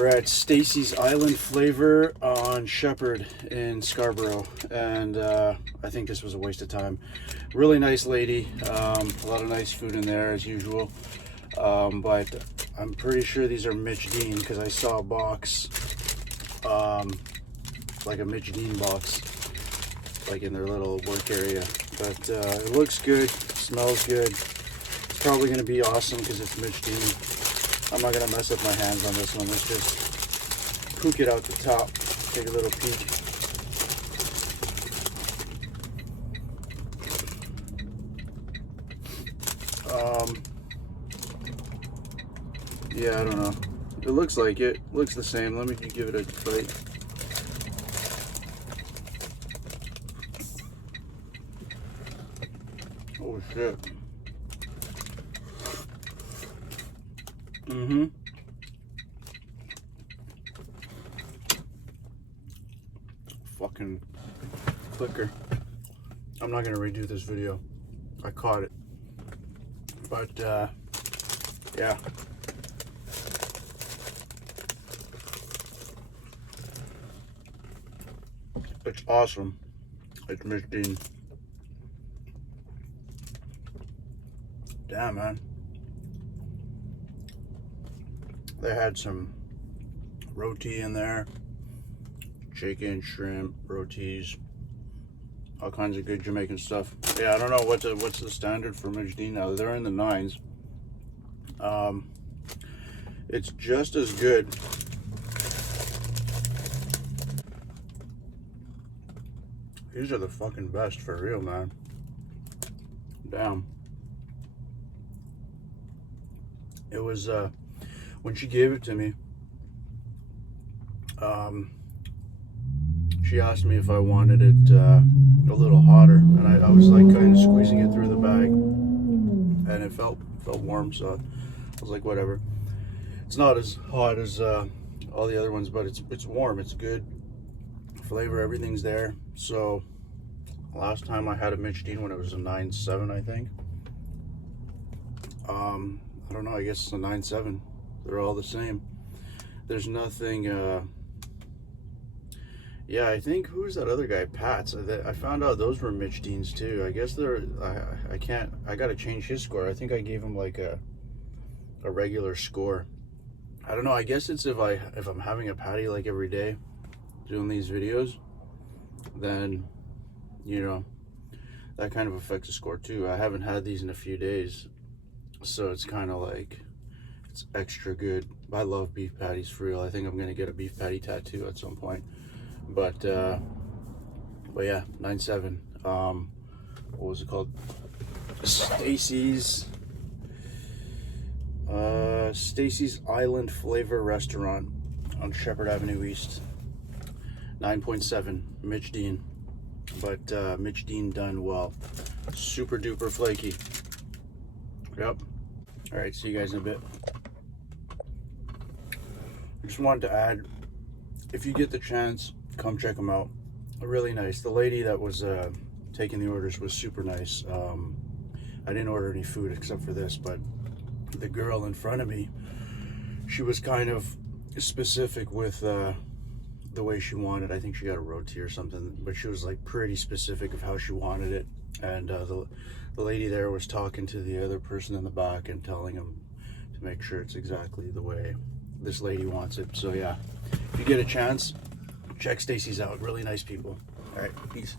We're at Stacey's Island Flavour on Sheppard in Scarborough, and I think this was a waste of time. Really nice lady, a lot of nice food in there as usual, but I'm pretty sure these are Mitch Dean because I saw a box, like a Mitch Dean box, like in their little work area. But it looks good, smells good. It's probably going to be awesome because it's Mitch Dean. I'm not going to mess up my hands on this one. Let's just cook it out the top, take a little peek. Yeah, I don't know. It looks like it. Looks the same. Let me give it a bite. Oh shit. Fucking clicker. I'm not gonna redo this video. I caught it. But yeah. It's awesome. It's Mitch Dean. Damn, man. They had some roti in there, chicken, shrimp, rotis, all kinds of good Jamaican stuff. Yeah, I don't know what's the standard for Mitch Dean now. They're in the 9s. It's just as good. These are the fucking best for real, man. Damn. It was when she gave it to me, she asked me if I wanted it a little hotter, and I was like kind of squeezing it through the bag, and it felt warm, so I was like, whatever. It's not as hot as all the other ones, but it's warm. It's good flavor. Everything's there. So last time I had a Mitch Dean when it was a 9.7, I think. I don't know, I guess it's a 9.7. They're all the same. There's nothing, yeah, I think, who's that other guy? Pat's. I found out those were Mitch Deans too. I guess they're, I gotta change his score. I think I gave him like a regular score. I don't know, I guess it's if I'm having a patty like every day, doing these videos, then, you know, that kind of affects the score too. I haven't had these in a few days, so it's kind of like, it's extra good. I love beef patties for real. I think I'm gonna get a beef patty tattoo at some point. But yeah, 9.7. What was it called? Stacey's Island Flavour Restaurant on Sheppard Avenue East. 9.7, Mitch Dean. But Mitch Dean done well. Super duper flaky. Yep. All right, see you guys in a bit. I just wanted to add, if you get the chance, come check them out. Really nice. The lady that was taking the orders was super nice. I didn't order any food except for this, but the girl in front of me, she was kind of specific with the way she wanted. I think she got a roti or something, but she was like pretty specific of how she wanted it. And the lady there was talking to the other person in the back and telling him to make sure it's exactly the way this lady wants it. So yeah, if you get a chance, check Stacey's out. Really nice people. All right, peace.